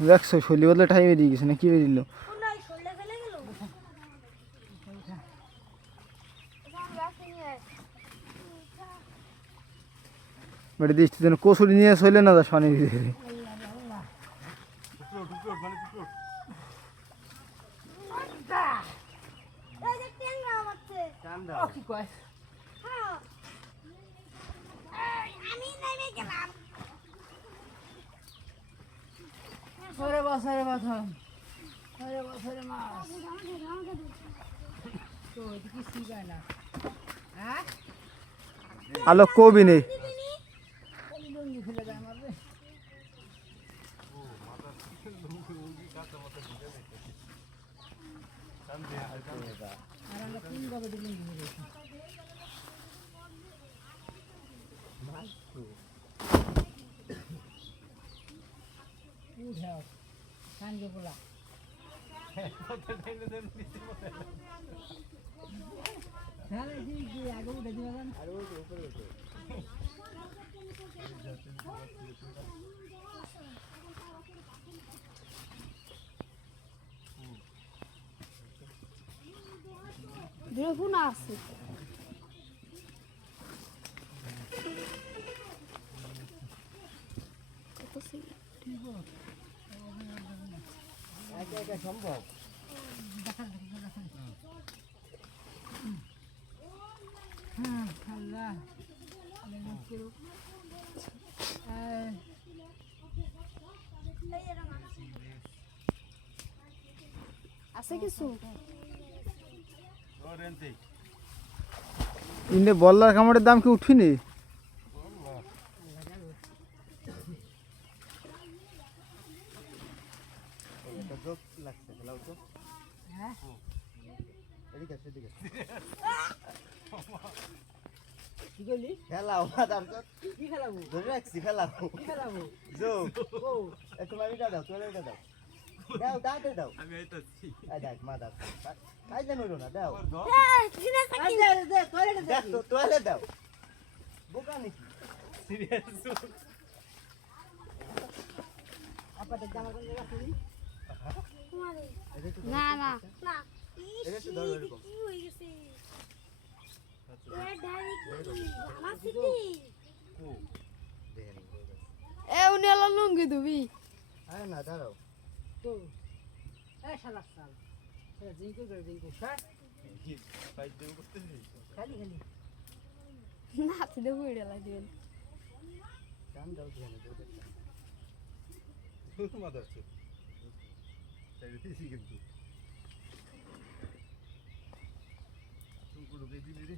দেখছো শৈলী বদলে ঠাই বেরিয়ে গেছে না কি বেরিল বেটে দিচ্ছি যেন কচুরি নিয়ে চলে না যা পানির ভিতরে বছরে প্রথম বছরে মাছ তো কি শিখায় না হ্যাঁ আলো কবি নেই লুঙ্গি ফেলে দেয় মারবে আর আমরা কোন ভাবে লুঙ্গি ফেলেছি উঠাও কানকে বলা আগে উঠে দিবা দেখুন আছে সম্ভব আছে কিছু ইন্ডে বল্লার কামড়ের দাম কি উঠিনি খেলাও কি খেলাবো ধরে রাখছি খেলাবো কি খেলাবো যোগ তোমার এটা দাও তোর এটা দাও দাও দাও দাও আমি আইতাছি দেখ মা দাও কাই দেন হইলো না দাও দেখ তো তোলে দাও বোকা নাকি সিরিয়াস আপনাদের জামা কোন জায়গা তুমি না না না এটা তো ধরো এরকম কি হয়ে গেছে এ ডাইরেক্ট মাসিদি কো দেখেন এ উনি আলা লুঙ্গি দিবি আরে না দাঁড়াও তো এই শালা শাল এটা জিঙ্কু করে জিঙ্কু স্যার ভাই দেব করতেছি খালি খালি না তুই ভিডিও লাই দিবেন কাম দাও ধ্যানে দাও দেখো তো মাদার আছে তাই দিছি কিন্তু তুমি পুরো বেদি দিদি